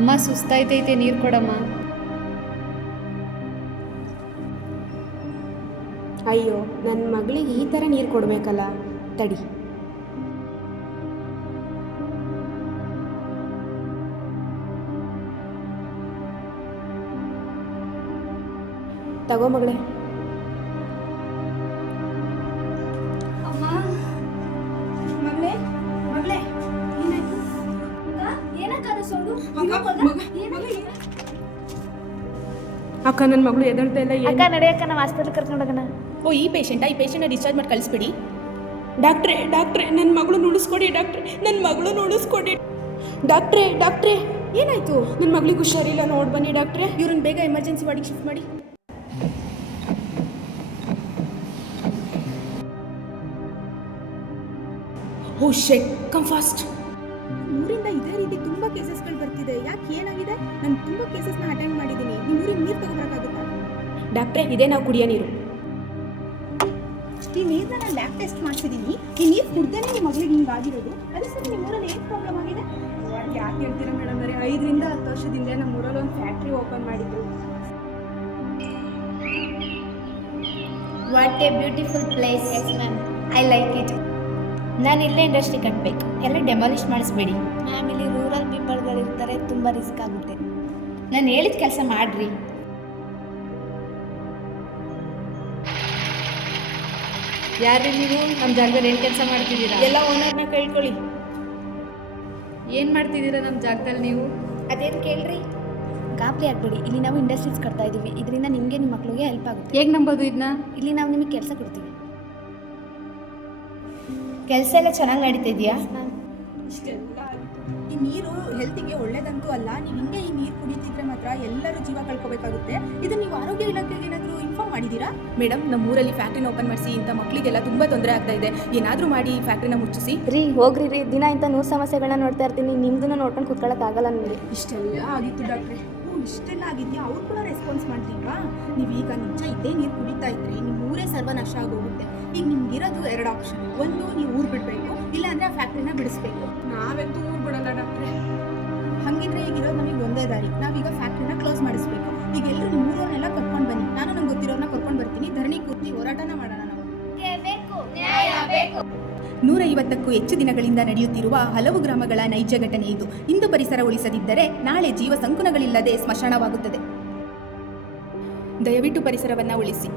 ಅಮ್ಮ ಸುಸ್ತಾಯ್ತೈತೆ, ನೀರು ಕೊಡಮ್ಮ. ಅಯ್ಯೋ, ನನ್ನ ಮಗಳಿಗೆ ಈ ಥರ ನೀರು ಕೊಡಬೇಕಲ್ಲ, ತಡಿ. ತಗೋ ಮಗಳೇ. ಅಮ್ಮ, ಮಗಳೇ ಮಗಳೇ, ಏನಾಯ್ತು? ಏನಕ್ಕಾದ ಸೊಂಡು? ಅಕ್ಕ, ನನ್ನ ಮಗಳು ಎದಳ್ತಾ ಇಲ್ಲ. ಅಕ್ಕ ನಡೆಯಕ್ಕ, ನಾವು ಹಾಸ್ಪಿಟಲ್ ಕರ್ಕೊಂಡು ಹೋಗೋಣ. ಓ, ಈ ಪೇಷಂಟ್ನ ಡಿಸ್ಚಾರ್ಜ್ ಮಾಡಿ ಕಳಿಸ್ಬಿಡಿ. ಡಾಕ್ಟ್ರೇ, ನನ್ನ ಮಗಳು ನುಡಿಸ್ಕೊಡಿ ಡಾಕ್ಟ್ರೆ, ನನ್ನ ಮಗಳು ನುಡಿಸ್ಕೊಡಿ ಡಾಕ್ಟ್ರೇ. ಏನಾಯ್ತು? ನನ್ನ ಮಗಳಿಗೆ ಹುಷಾರಿಲ್ಲ, ನೋಡಿ ಬನ್ನಿ ಡಾಕ್ಟ್ರೆ. ಇವ್ರನ್ನ ಬೇಗ ಎಮರ್ಜೆನ್ಸಿ ವಾರ್ಡಿಗೆ ಶಿಫ್ಟ್ ಮಾಡಿ. ಓ ಶೆಟ್, ಕಮ್ ಫಾಸ್ಟ್. ಊರಿಂದ ಇದೇ ರೀತಿ ತುಂಬ ಕೇಸಸ್ಗಳು ಬರ್ತಿದೆ. ಯಾಕೆ, ಏನಾಗಿದೆ? ನಾನು ತುಂಬ ಕೇಸಸ್ನ ಅಟೆಂಡ್ ಮಾಡಿದ್ದೀನಿ. ನಿಮ್ಮ ಊರಿಗೆ ನೀರು ತಗೋಬರೋಕ್ಕಾಗುತ್ತಾ? ಡಾಕ್ಟ್ರೆ, ಇದೇ ನಾವು ಕುಡಿಯೋ ನೀರು. ಈ ನೀರನ್ನ ನಾನು ಲ್ಯಾಬ್ ಟೆಸ್ಟ್ ಮಾಡಿಸಿದ್ದೀನಿ. ಈ ನೀರು ಕುಡ್ದೇನೆ ನಿಮ್ಮ ಮಗಳಿಗೆ ಹಿಂಗಾಗಿರೋದು. ಅದೇ ಸರ್, ನಿಮ್ಮ ಊರಲ್ಲಿ ಏನು ಪ್ರಾಬ್ಲಮ್ ಆಗಿದೆ? ಯಾಕೆ ಹೇಳ್ತೀರಾ ಮೇಡಮ್ ಅವರೇ? 5 ರಿಂದ 10 ವರ್ಷದಿಂದ ನಮ್ಮ ಊರಲ್ಲಿ ಒಂದು ಫ್ಯಾಕ್ಟ್ರಿ ಓಪನ್ ಮಾಡಿದ್ರು. What A beautiful place. Yes ma'am, I like it. ನಾನು ಇಲ್ಲೇ ಇಂಡಸ್ಟ್ರಿ ಕಟ್ಟಬೇಕು, ಎಲ್ಲ ಡೆಮಾಲಿಷ್ ಮಾಡಿಸ್ಬೇಡಿ ಮ್ಯಾಮ್. ಇಲ್ಲಿ ರೂರಲ್ ಪೀಪಲ್ಗಳಿರ್ತಾರೆ, ತುಂಬ ರಿಸ್ಕ್ ಆಗುತ್ತೆ. ನಾನು ಹೇಳಿದ ಕೆಲಸ ಮಾಡಿರಿ. ಯಾರ್ರಿ ನೀವು? ನಮ್ಮ ಜಾಗದಲ್ಲಿ ಏನು ಕೆಲಸ ಮಾಡ್ತಿದ್ದೀರಾ? ಎಲ್ಲ ಓನರ್ನ ಕೇಳ್ಕೊಳ್ಳಿ. ಏನು ಮಾಡ್ತಿದ್ದೀರಾ ನಮ್ಮ ಜಾಗದಲ್ಲಿ ನೀವು? ಅದೇನು ಕೇಳ್ರಿ. ಗಾಬರಿ ಆಗಬೇಡಿ, ಇಲ್ಲಿ ನಾವು ಇಂಡಸ್ಟ್ರೀಸ್ ಕಟ್ತಾ ಇದ್ದೀವಿ. ಇದರಿಂದ ನಿಮಗೆ ನಿಮ್ಮ ಮಕ್ಕಳಿಗೆ ಹೆಲ್ಪ್ ಆಗುತ್ತೆ. ಹೇಗೆ ನಂಬೋದು ಇದನ್ನ? ಇಲ್ಲಿ ನಾವು ನಿಮಗೆ ಕೆಲಸ ಕೊಡ್ತೀವಿ. ಕೆಲಸ ಎಲ್ಲ ಚೆನ್ನಾಗಿ ನಡೀತಿದೆಯಾ? ಇಷ್ಟೆಲ್ಲ ಈ ನೀರು ಹೆಲ್ತಿಗೆ ಒಳ್ಳೇದಂತೂ ಅಲ್ಲ. ನೀವು ಹಿಂಗೆ ಈ ನೀರು ಕುಡಿತಿದ್ರೆ ಮಾತ್ರ ಎಲ್ಲರೂ ಜೀವ ಕಳ್ಕೊಬೇಕಾಗುತ್ತೆ. ಇದು ನೀವು ಆರೋಗ್ಯ ಇಲಾಖೆಗೆ ಏನಾದರೂ ಇನ್ಫಾರ್ಮ್ ಮಾಡಿದ್ದೀರಾ? ಮೇಡಮ್, ನಮ್ಮ ಊರಲ್ಲಿ ಫ್ಯಾಕ್ಟ್ರಿನ ಓಪನ್ ಮಾಡಿಸಿ, ಇಂಥ ಮಕ್ಕಳಿಗೆಲ್ಲ ತುಂಬ ತೊಂದರೆ ಆಗ್ತಾ ಇದೆ. ಏನಾದರೂ ಮಾಡಿ ಫ್ಯಾಕ್ಟ್ರಿನ ಮುಚ್ಚಿಸಿ. ಹೋಗ್ರಿ ದಿನ ಇಂಥ ನೂರು ಸಮಸ್ಯೆಗಳನ್ನ ನೋಡ್ತಾ ಇರ್ತೀನಿ. ನಿಮ್ದನ್ನ ನೋಡ್ಕೊಂಡು ಕೂತ್ಕೊಳ್ಳೋಕ್ಕಾಗಲ್ಲ ನನಗೆ. ಇಷ್ಟೆಲ್ಲ ಆಗಿತ್ತು ಡಾಕ್ಟ್ರೆ. ಇಷ್ಟೆಲ್ಲ ಆಗಿದೆಯಾ? ಅವ್ರು ಕೂಡ ರೆಸ್ಪಾನ್ಸ್ ಮಾಡ್ತೀವಾ? ನೀವೀಗ ನಿಜ ಇದೇ ನೀರು ಕುಡಿತಾ ಇದ್ರಿ ನಿಮ್ಮ ಊರೇ ಸರ್ವನಾಶ ಆಗೋಗುತ್ತೆ. ಈಗ ನಿಮ್ಗಿರೋದು 2 ಆಪ್ಷನ್. ಒಂದು, ನೀವು ಊರು ಬಿಡಬೇಕು, ಇಲ್ಲಾಂದರೆ ಆ ಫ್ಯಾಕ್ಟ್ರಿನ ಬಿಡಿಸ್ಬೇಕು. ನಾವಂತೂ ಊರು ಬಿಡಲ್ಲ ಡಾಕ್ಟ್ರೆ. ಹಾಗಿದ್ರೆ ಈಗಿರೋದು ನಮಗೆ ಒಂದೇ ದಾರಿ. ನಾವೀಗ ಫ್ಯಾಕ್ಟ್ರಿನ ಕ್ಲೋಸ್ ಮಾಡಿಸ್ಬೇಕು. ಈಗ ಎಲ್ಲರೂ ನಿಮ್ಮ ಊರನ್ನೆಲ್ಲ ಕರ್ಕೊಂಡು ಬನ್ನಿ. ನಾನು ನಂಗೆ ಗೊತ್ತಿರೋರನ್ನ ಕರ್ಕೊಂಡು ಬರ್ತೀನಿ. ಧರಣಿ ಕೂರ್ತಿ ಹೋರಾಟನ ಮಾಡೋಣ ನಾವು. 150ಕ್ಕೂ ಹೆಚ್ಚು ದಿನಗಳಿಂದ ನಡೆಯುತ್ತಿರುವ ಹಲವು ಗ್ರಾಮಗಳ ನೈಜ ಘಟನೆ ಇದು. ಇಂದು ಪರಿಸರ ಉಳಿಸದಿದ್ದರೆ ನಾಳೆ ಜೀವ ಸಂಕುಲಗಳಿಲ್ಲದೆ ಸ್ಮಶಾನವಾಗುತ್ತದೆ. ದಯವಿಟ್ಟು ಪರಿಸರವನ್ನು ಉಳಿಸಿ.